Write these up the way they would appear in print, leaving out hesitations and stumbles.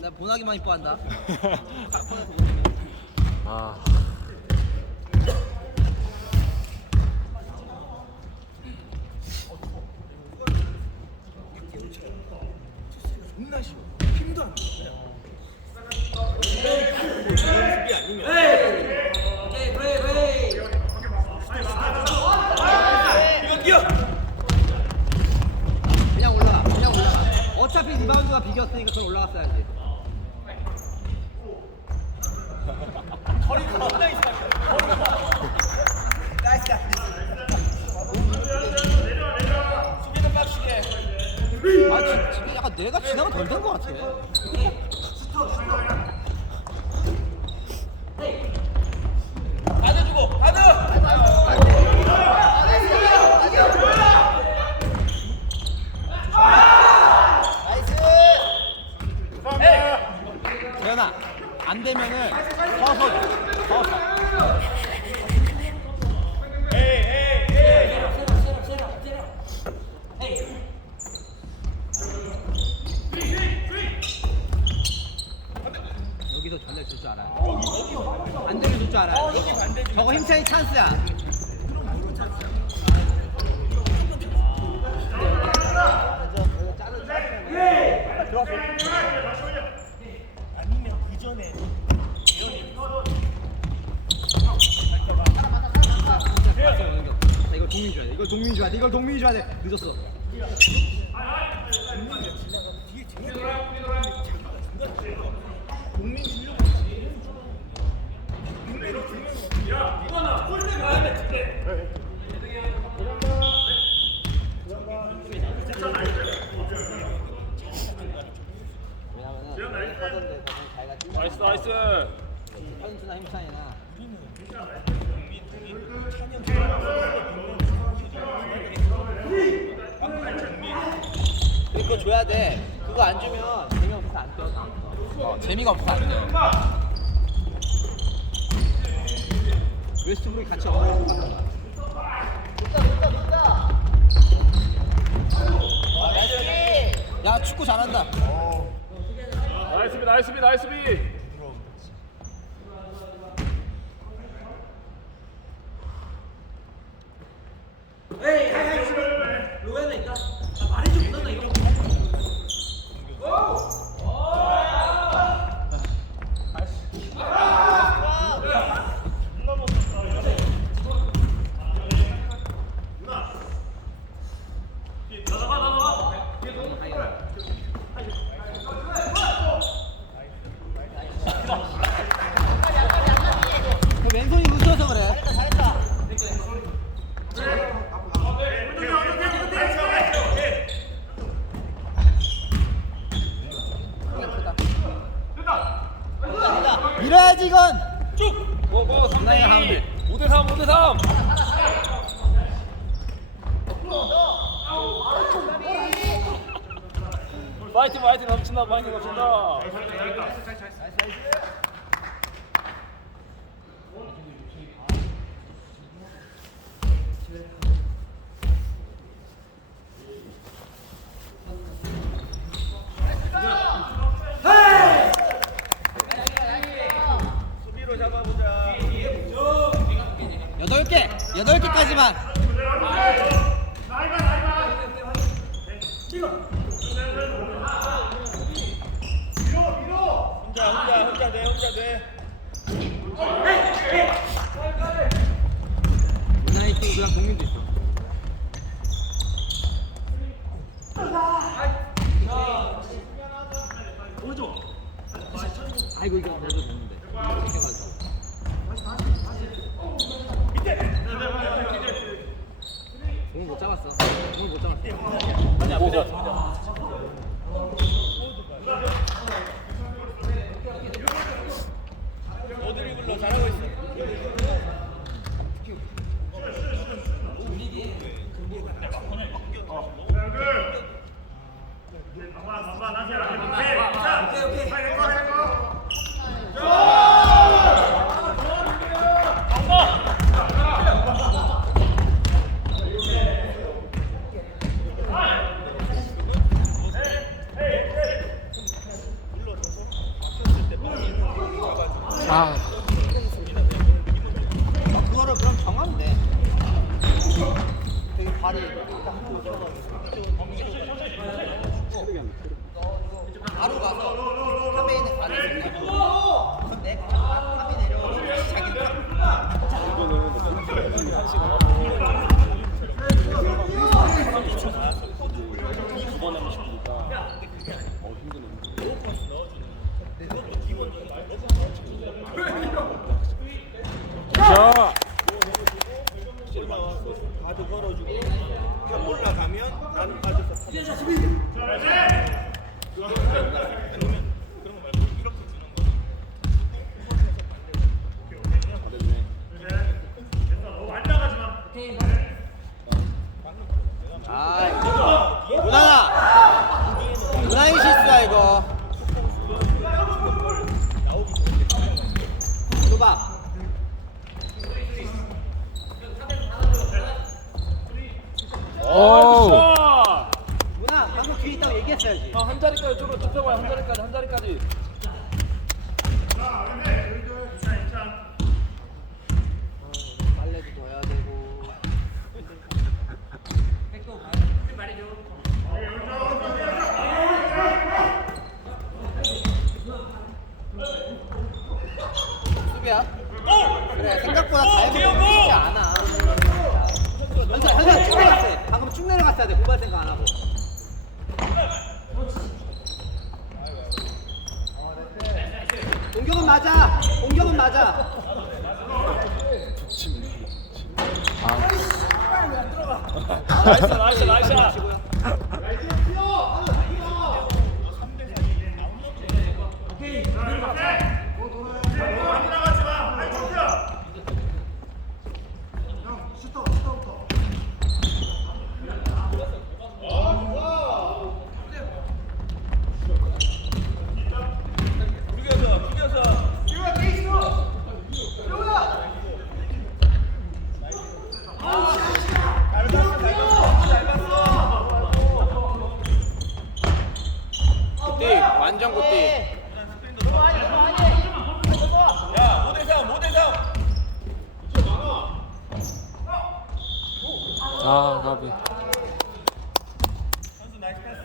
나 보나기만 이뻐한다. 아. 존나 쉬워. 힘도 안 돼. 오케이, 브레이. 이거 뛰어. 그냥 올라가. 어차피 리바운드가 비겼으니까 그럼 올라갔어야지. 허리가 겁나 이상해. 나이스. 수비는 빡시게. 지금 약간 내가 지나가 덜 된 것 같아. 받아주고 받아. 재현아, 안 되면은 서서 줘. 서서. 여기서 전달 줄 줄 알아. 반대로 줄 줄 알아. 저거 힘차이 찬스야. 아니면 그 전에 이걸 동민이 줘야 돼. 이걸 동민이 줘야 돼. 늦었어. 국민 실력 왜냐면은 하던데 자기가 나이스 나이스. 현수나 힘차이나 그거 줘야 돼. 그거 안 주면 재미없어서 안 떠. 재미가 없어서 안 돼. 웨스트브룩이 같이 어울려. 야 축구 잘한다. 나이스비 나이스비 나이스비. 그 왼손이 무서워서 그래. 밀어야지 이건. 쭉. 고 나의 하운드. 5대3 5대3. 파이팅 넘친다 파이팅 넘친다. 수비로 잡아보자. 8개까지만. 혼자 돼. 나이팅 그냥 공민도 있어. 아이고 이거 넣어도 됐는데. 챙겨가지고. 공을 못 잡았어. 아니 앞에서. 어드리블로 잘하고 있어. 발이 바로 가서 탑에 있는 발을 내고 내가 탑이 내려오고 자기는 두번 하고 싶으니까 힘드네. 자, 올라와서 가드 걸어주고 한 올라가면 나는 가드에서 아니면 그런 거 말고 이렇게 주는 거. 아 누나의 실수야 이거 수박 오. 누나 방금 뒤에 있다고 얘기했어야지 한 자리까지 쭉 좁혀봐요. 한 자리까지. 빨래도 더 해야 되고 수비야? 그래 생각보다 가야지 쉽지 않아 현수야 쭉 내려갔어야 돼 방금 쭉 내려갔어야 돼 공부할 생각 안 하고 공격은 맞아 나이스. 굿띠 완전 굿띠 야 5대3 아, 가비. 선수 나이스 패스.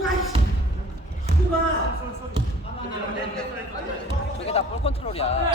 나이스. 저게 다 볼 컨트롤이야